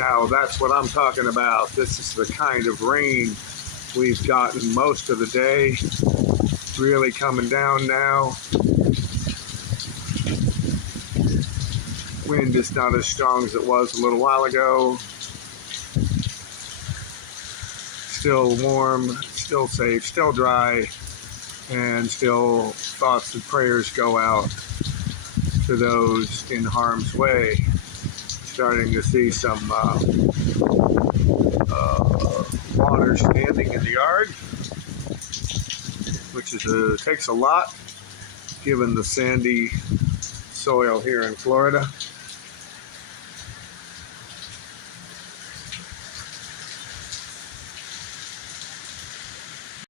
Now that's what I'm talking about. This is the kind of rain we've gotten most of the day. Really coming down now. Wind is not as strong as it was a little while ago. Still warm, still safe, still dry, and still thoughts and prayers go out to those in harm's way. Starting to see some water standing in the yard, which takes a lot given the sandy soil here in Florida.